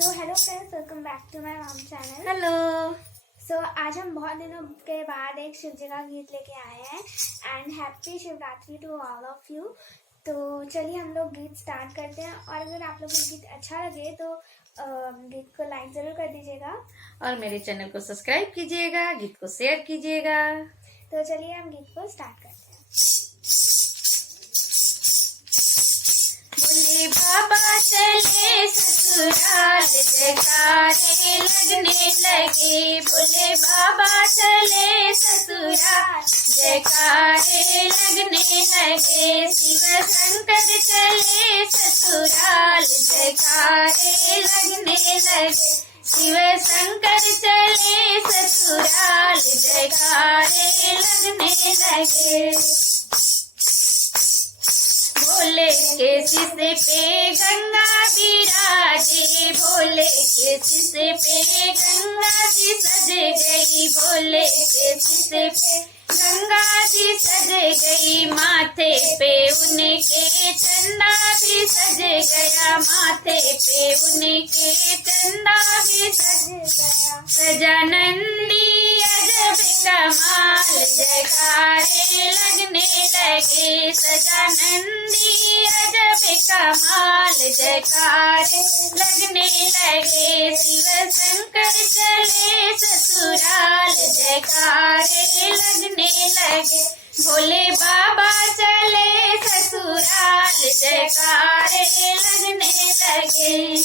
So hello friends, welcome back to my mom channel. Hello. So आज हम बहुत दिनों के बाद एक शिव जी का गीत लेके आए हैं and happy Shivratri to all of you. तो चलिए हम लोग गीत स्टार्ट करते हैं और अगर आप लोगों को गीत अच्छा लगे तो गीत को लाइक जरूर कर दीजिएगा और मेरे चैनल को सब्सक्राइब कीजिएगा, गीत को शेयर कीजिएगा। तो चलिए हम गीत को स्टार्ट करते हैं। बोले बाबा चले ससुराल जयकारे लगने लगे, बोले बाबा चले ससुराल जयकारे लगने लगे, शिव शंकर चले ससुराल जयकारे लगने लगे, शिव शंकर चले ससुराल जयकारे लगने लगे। भोले के शीशे पे गंगा विराजे, भोले के शीशे पे गंगा जी सज गई, भोले के शीशे पे गंगा जी सज गई, माथे पे उनके चंदा भी सज गया, माथे पे उनके चंदा भी सज गया, सजानंदी अजब कमाल जयकारे लगने लगे, सजानंदी अजब कमाल जयकारे लगने लगे, शिव शंकर चले ससुराल जयकारे लगने लगे, भोले बाबा चले ससुराल जयकारे लगने लगे।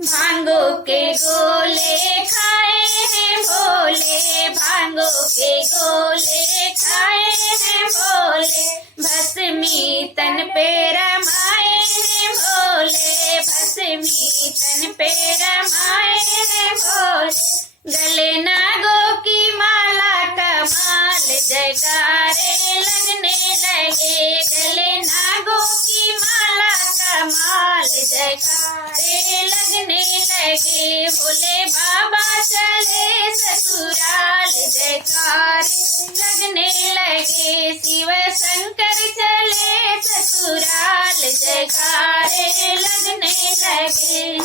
भांगो के गोले खाए हैं भोले, भांगो के गोले खाए हैं भोले, भस्मी तन पे रमाए हैं भोले, भस्मी तन पे रमाए हैं भोले, गले नागों की माला कमाल जयकारे लगने लगे, गले नागों की माला कमाल जयकारे लगने लगे, भोले बाबा चले ससुराल जयकारे लगने लगे, शिव शंकर चले ससुराल जयकारे लगने लगे।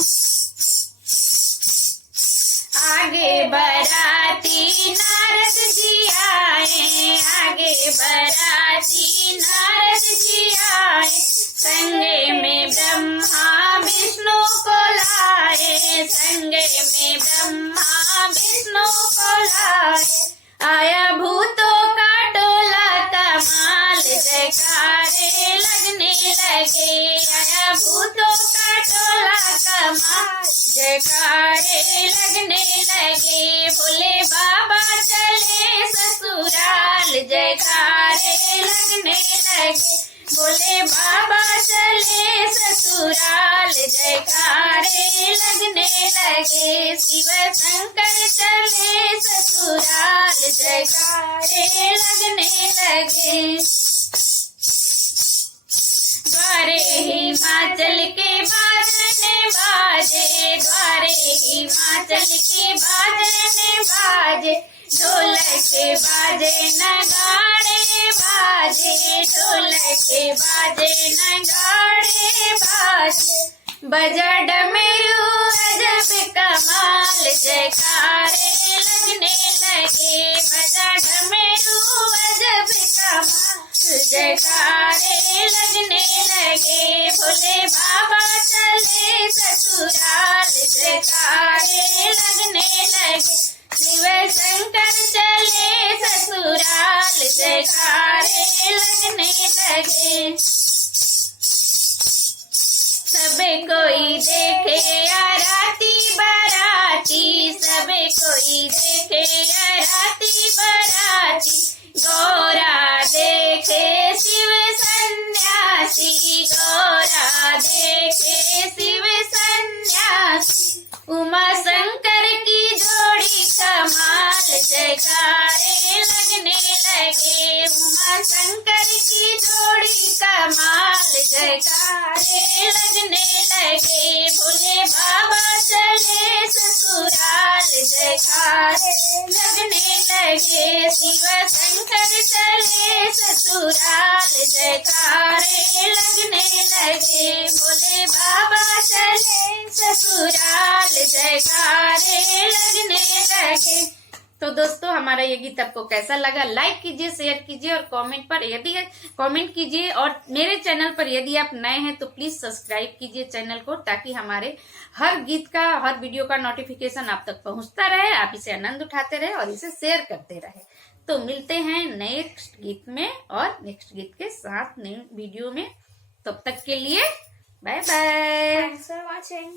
आगे बराती नारद जी आए, आगे बराती नारद जी आए, संगे में ब्रह्मा विष्णु को लाए, संगे में ब्रह्मा विष्णु को लाए, आया भूतों का टोला कमाल जयकारे लगने लगे, आया भूतों का टोला कमाल जयकारे लगने लगे, भोले बाबा चले ससुराल जयकारे लगने लगे, भोले बाबा चले ससुराल जयकारे लगने लगे, शिव शंकर चले ससुराल जयकारे लगने लगे। द्वारे हिमाचल के बाजने बाजे, द्वारे हिमाचल के बाजने बाजे, ढोलक के बाजे नगाड़े बाजे, ढोलक के बाजे नगाड़े बाजे, बजा डमरू अजब कमाल जयकारे लगने लगे, बजा डमरू अजब कमाल जयकारे लगने लगे, भोले बाबा चले ससुराल जयकारे लगने लगे, शिव शंकर चले ससुराल जयकारे लगने लगे। सब कोई देखे आरती बराती, सब कोई देखे आरती बराती, गौरा देखे शिव सन्यासी, गौरा देखे शिव सन्यासी, उमा शंकर की जोड़ी कमाल जयकारे लगने लगे, उमा शंकर की जोड़ी कमाल जयकारे लगने लगे, भोले बाबा चले ससुराल जयकारे लगने लगे, शिव शंकर चले ससुराल जयकारे लगने लगे, भोले जयकारे लगने लगे। तो दोस्तों हमारा ये गीत आपको कैसा लगा, लाइक कीजिए, शेयर कीजिए और कमेंट कीजिए। और मेरे चैनल पर यदि आप नए हैं तो प्लीज सब्सक्राइब कीजिए चैनल को, ताकि हमारे हर गीत का, हर वीडियो का नोटिफिकेशन आप तक पहुंचता रहे, आप इसे आनंद उठाते रहे और इसे शेयर करते रहे। तो मिलते हैं नेक्स्ट गीत में और नेक्स्ट गीत के साथ नए वीडियो में। तब तक के लिए bye bye. Thanks for watching.